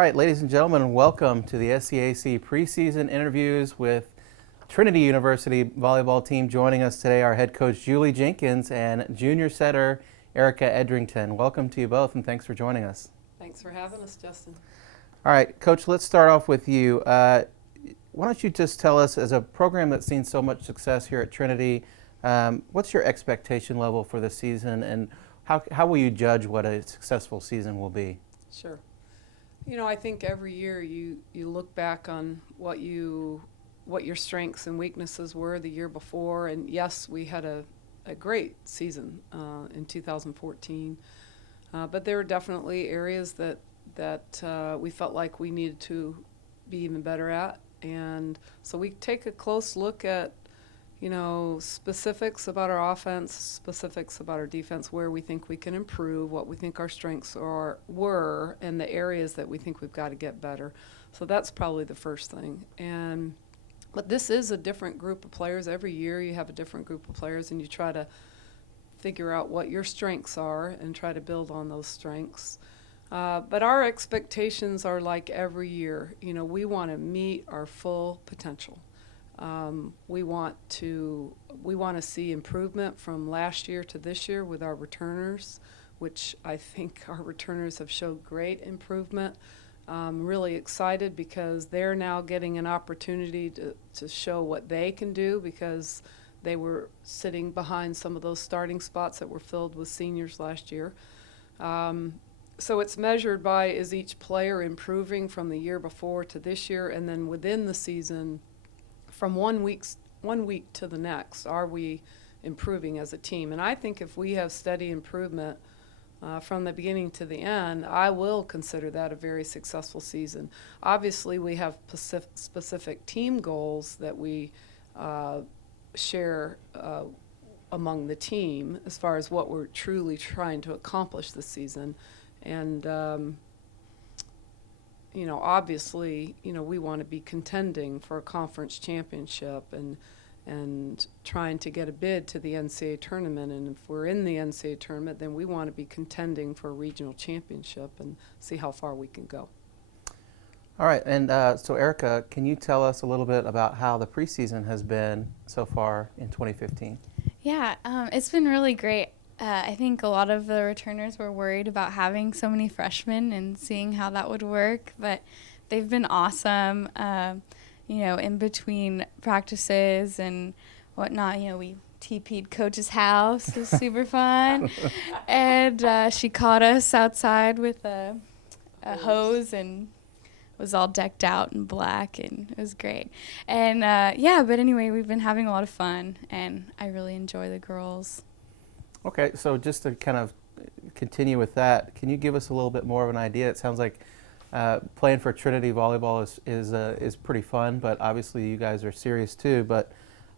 right, ladies and gentlemen, welcome to the SCAC preseason interviews with Trinity University volleyball team. Joining us today are head coach Julie Jenkins and junior setter Erika Edrington. Welcome to you both, and thanks for joining us. Thanks for having us, Justin. All right, Coach, let's start off with you. Why don't you just tell us, as a program that's seen so much success here at Trinity, what's your expectation level for the season, and how will you judge what a successful season will be? Sure. You know, I think every year you look back on what your strengths and weaknesses were the year before, and yes, we had a great season in 2014, but there were definitely areas that we felt like we needed to be even better at, and so we take a close look at, you know, specifics about our offense, specifics about our defense, where we think we can improve, what we think our strengths were, and the areas that we think we've got to get better. So that's probably the first thing. But this is a different group of players. Every year you have a different group of players, and you try to figure out what your strengths are and try to build on those strengths. But our expectations are like every year. You know, we want to meet our full potential. We want to see improvement from last year to this year with our returners, which I think our returners have showed great improvement. I'm really excited because they're now getting an opportunity to show what they can do, because they were sitting behind some of those starting spots that were filled with seniors last year. So it's measured by, is each player improving from the year before to this year, and then within the season, from one week to the next, are we improving as a team? And I think if we have steady improvement from the beginning to the end, I will consider that a very successful season. Obviously, we have specific team goals that we share among the team as far as what we're truly trying to accomplish this season. And you know, obviously, you know, we want to be contending for a conference championship and trying to get a bid to the NCAA tournament. And if we're in the NCAA tournament, then we want to be contending for a regional championship and see how far we can go. All right, and so Erika, can you tell us a little bit about how the preseason has been so far in 2015? Yeah, it's been really great. I think a lot of the returners were worried about having so many freshmen and seeing how that would work, but they've been awesome. You know, in between practices and whatnot, you know, we TP'd Coach's house. It was super fun. And she caught us outside with a hose and was all decked out in black, and it was great. And yeah, but anyway, we've been having a lot of fun, and I really enjoy the girls. Okay, so just to kind of continue with that, can you give us a little bit more of an idea? It sounds like playing for Trinity Volleyball is pretty fun, but obviously you guys are serious too. But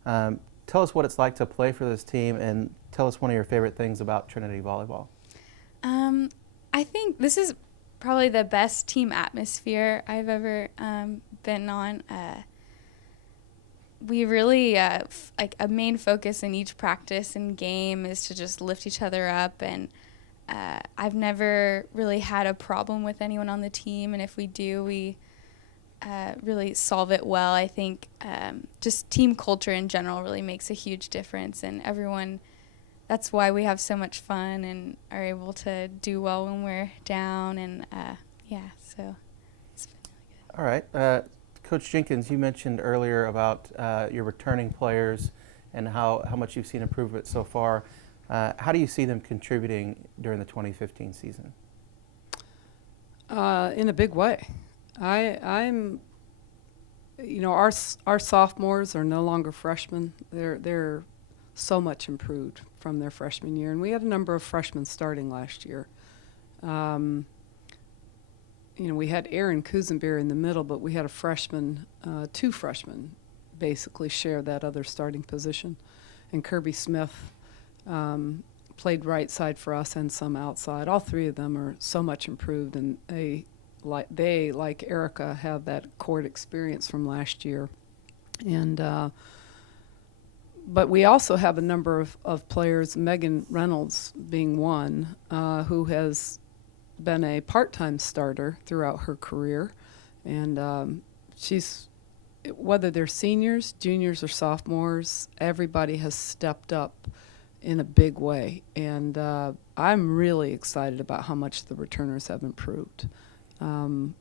tell us what it's like to play for this team, and tell us one of your favorite things about Trinity Volleyball. I think this is probably the best team atmosphere I've ever been on. We really, like a main focus in each practice and game is to just lift each other up, and I've never really had a problem with anyone on the team, and if we do, we really solve it well. I think just team culture in general really makes a huge difference, and everyone, that's why we have so much fun and are able to do well when we're down, and yeah, so it's been really good. All right. Coach Jenkins, you mentioned earlier about your returning players and how much you've seen improvement so far. How do you see them contributing during the 2015 season? In a big way. I'm, you know, our sophomores are no longer freshmen. They're so much improved from their freshman year, and we had a number of freshmen starting last year. You know, we had Aaron Kuzenbeer in the middle, but we had a freshman, two freshmen basically share that other starting position. And Kirby Smith played right side for us and some outside. All three of them are so much improved, and they, like Erika, have that court experience from last year. And but we also have a number of players, Megan Reynolds being one, who has been a part-time starter throughout her career, and she's, whether they're seniors, juniors, or sophomores, everybody has stepped up in a big way, and I'm really excited about how much the returners have improved. And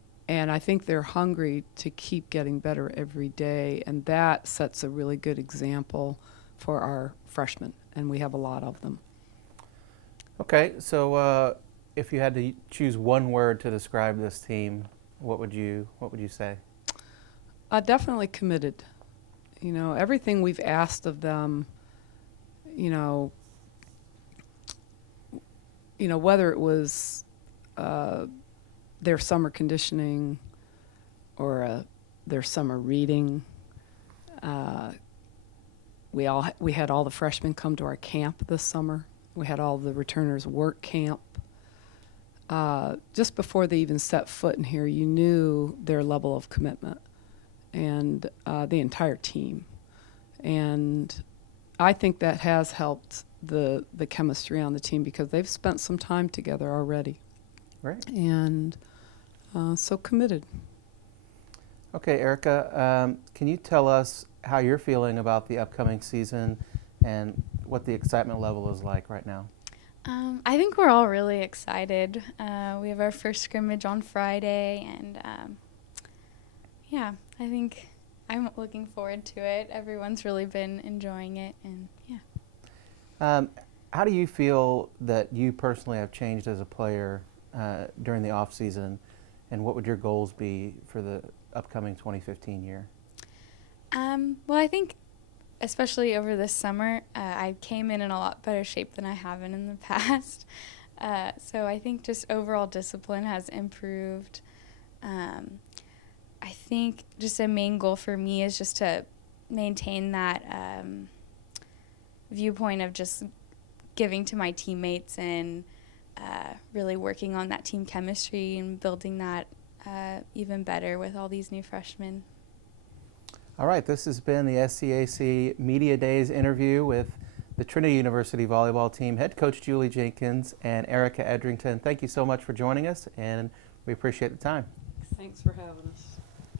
I think they're hungry to keep getting better every day, and that sets a really good example for our freshmen, and we have a lot of them. Okay, so if you had to choose one word to describe this team, what would you say? Definitely committed. You know, everything we've asked of them, you know, whether it was their summer conditioning or their summer reading. We had all the freshmen come to our camp this summer. We had all the returners work camp. Just before they even set foot in here, you knew their level of commitment and the entire team. And I think that has helped the chemistry on the team because they've spent some time together already. Right. And so committed. Okay, Erika, can you tell us how you're feeling about the upcoming season and what the excitement level is like right now? I think we're all really excited. We have our first scrimmage on Friday, and yeah, I think I'm looking forward to it. Everyone's really been enjoying it, and yeah. How do you feel that you personally have changed as a player during the off season, and what would your goals be for the upcoming 2015 year? Well, I think especially over this summer, I came in a lot better shape than I have in the past. So I think just overall discipline has improved. I think just a main goal for me is just to maintain that viewpoint of just giving to my teammates and really working on that team chemistry and building that even better with all these new freshmen. All right, this has been the SCAC Media Days interview with the Trinity University volleyball team, head coach Julie Jenkins and Erika Edrington. Thank you so much for joining us, and we appreciate the time. Thanks for having us.